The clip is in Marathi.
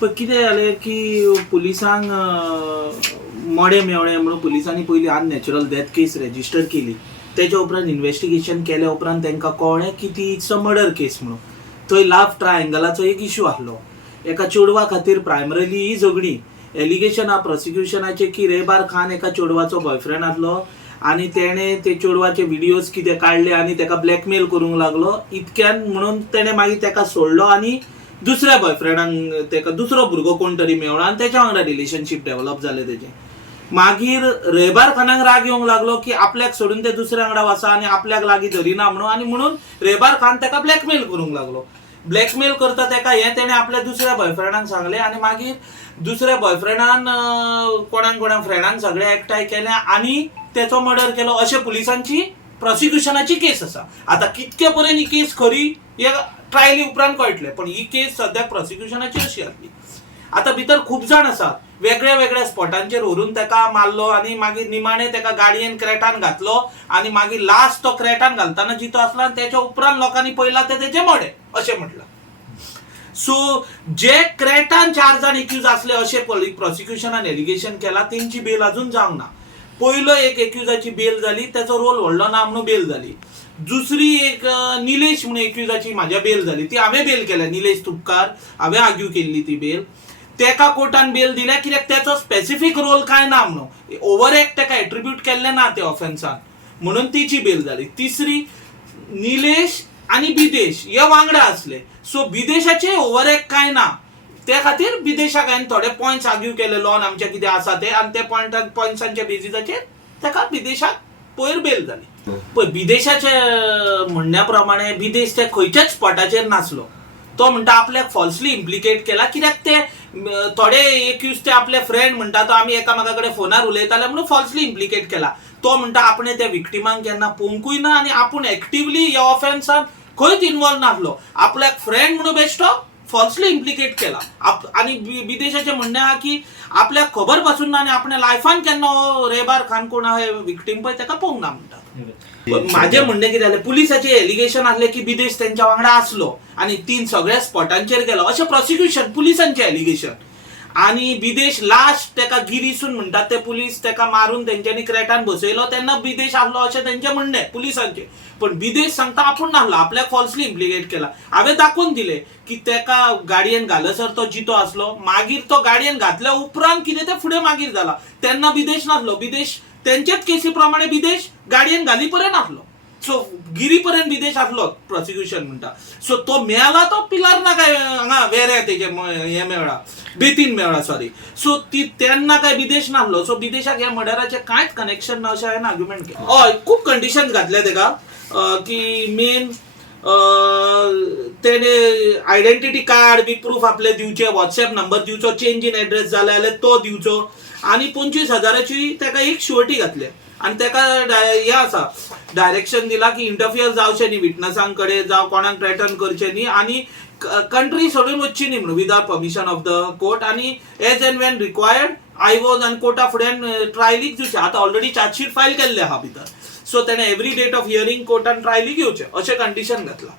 पण कितें जालें की पुलिसांक मडे मेवळे म्हणून पुलिसांनी पयलीं अननॅचरल डेथ केस रजिस्टर केली. तेच्या उपरांत इन्व्हेस्टिगेशन केल्या उपरांत तांकां कळ्ळें की ती इट्स अ मर्डर केस म्हणून. थंय लव्ह ट्रायंगलाचो एक इश्यू आसलो. एका चेडवा खातीर प्रायमरली ही झगडी. एलिगेशन आहा प्रोसिक्युशनाचे की रेबार खान एका चेडवाचो बॉयफ्रेंड आसलो आनी तेणे ते चेडवाचे व्हिडिओज कितें काडले आनी ताका ब्लॅकमेल करूंक लागलो. इतक्यान म्हणून तेणे मागीर ताका सोडलो आनी दुसऱ्या बॉयफ्रेंडांक ताका दुसरो भुरगो कोण तरी मेवलो आनी तेच्या वांगडा रिलेशनशीप डेव्हलप जालें तेजें. मागीर रेबार खानाक राग येवंक लागलो की आपल्याक सोडून ते दुसऱ्या वांगडा वचा आनी आपल्याक लागीं धरिना म्हणून आनी म्हणून रेबार खान ताका ब्लॅकमेल करूंक लागलो. ब्लॅकमेल करता ताका हें तेणें आपल्या दुसऱ्या बॉयफ्रेंडांक सांगलें आनी मागीर दुसऱ्या बॉयफ्रेंडान कोणाक फ्रेंडांक सगळें एकठांय केलें आनी तेचो मर्डर केलो अशें पुलिसांची प्रोसिक्युशनाची केस आसा. आतां कितके पर्यंत ही केस खरी हे ट्रायली उपरांत कळटलें, पण ही केस सद्याक प्रोसिक्युशनाची अशी आसली. आतां भितर खूब जाण आसात. वेगळ्या वेगळ्या स्पॉटांचेर व्हरून ताका मारलो आनी मागीर निमाणें ताका गाडयेन क्रेटान घातलो आनी मागीर लास्ट तो क्रेटान घालतना जितो आसलो आनी तेच्या उपरांत लोकांनी पळयला ते तेचे मडे अशें म्हटलां. सो जे क्रेटान 4 जाण एक्यूज आसले अशें प्रोसिक्युशनान एलिगेशन केलां तेंची बेल अजून जावंक ना. पयलो एक एक्युजाची बेल जाली, त्याचो रोल व्हडलो ना म्हणून बेल जाली. दुसरी एक निलेश म्हणून एक्युजाची म्हाज्या बेल जाली, ती हांवें बेल केल्या. निलेश तुपकार हांवें आर्ग्यू केल्ली ती बेल. तेका कोर्टान बेल दिल्या कित्याक त्याचो स्पेसिफीक रोल काय ना म्हणून, ओव्हर एक्ट ताका एट्रिब्यूट केल्लें ना त्या ऑफेन्सान म्हणून तिची बेल जाली. तिसरी निलेश आनी बिदेश हे वांगडा असले. सो बिदेशाचे ओव्हर एक्ट काय ना, त्या खातीर बिदेशाक हांवें थोडे पॉयंट्स आर्ग्यू केले लॉन आमचे कितें आसा ते आनी ते पॉयंट्सांच्या बेजिसाचेर ताका बिदेशाक पयर बेल जाली. पळय बिदेशाच्या म्हणण्या प्रमाणे बिदेश ते खंयच्याच स्पॉटाचेर नासलो. तो म्हणटा आपल्याक फॉल्सली इम्प्लिकेट केला कित्याक ते थोडे एक्यूज ते आपले फ्रेंड म्हणटा तो आमी एकामेका कडेन फोनार उलयताले म्हणून फॉल्सली इम्प्लिकेट केला. तो म्हणटा आपणे त्या विक्टिमांक केन्ना पळोवंकूय ना आनी आपूण एक्टिवली ह्या ऑफेन्सान खंयच इन्वॉल्व नासलो. आपल्याक फ्रेंड म्हणून बेश्टो फॉल्सली इम्प्लिकेट केला. आनी बिदेशाचें म्हणणें आहा की आपल्याक खबर पासून ना आनी आपणे लायफान केन्ना रेबार खान कोण आहा विक्टीम पळय ताका पळोवंक ना म्हणटा. माझे म्हणणें कितें जालें, पुलिसाचें एलिगेशन आसलें की बिदेश तेंच्या वांगडा आसलो आनी 3 सगळ्या स्पॉटांचेर गेलो अशें प्रोसिक्युशन पुलिसांचें एलिगेशन. आनी बिदेश लास्ट तेका गिरीसून म्हणटात ते पुलीस तेका मारून तेंच्यांनी क्रेटान बसयलो तेन्ना बिदेश आसलो अशें तेंचें म्हणणें पुलिसांचें. पण बिदेश सांगता आपूण नासलो, आपल्याक फॉल्सली इम्प्लिकेट केला. हांवें दाखोवन दिलें की तेका गाडयेन घालसर तो जितो आसलो, मागीर तो गाडयेन घातल्या उपरांत कितें तें फुडें मागीर जालां तेन्ना बिदेश नासलो. बिदेश तेंच्याच केसी प्रमाणे बिदेश गाडयेन घाली पर्यंत आसलो. सो गिरी पर्यंत बिदेश आसलो प्रोसिक्युशन म्हणटा. सो तो मेळला तो पिलार ना काय हांगा वेरे तेजे हे मेळ्ळा बेतीन मेळ्ळा सॉरी. सो ती तेन्ना काय बिदेश नासलो. सो बिदेशाक ह्या मर्डराचें कांयच कनेक्शन ना अशें हांवें आर्ग्युमेंट केलें. हय खूब कंडिशन्स घातले तेका की मेन तेणे आयडेंटिटी कार्ड बी प्रूफ आपले दिवचे, व्हॉट्सएप नंबर दिवचो, चेंज इन एड्रेस जाला जाल्यार तो दिवचो आनी 25,000ची ताका एक शुअर्टी घातली आनी ताका हे आसा डायरेक्शन दिला की इंटरफियर जावचें न्ही विटनसांक कडेन जावं कोणाक थ्रेटन करचें न्ही आनी कंट्री सोडून वचची न्ही म्हणून without permission of the court. आनी एज एंड वेन रिक्वायर्ड आयवोज आनी कोर्टा फुडें ट्रायलीक दिवचें. आतां ऑलरेडी चार्जशीट फायल केल्ले आहा भितर. सो तेणें एवरी डेट ऑफ हियरिंग कोर्टान ट्रायलीक येवचें अशें कंडिशन घातला.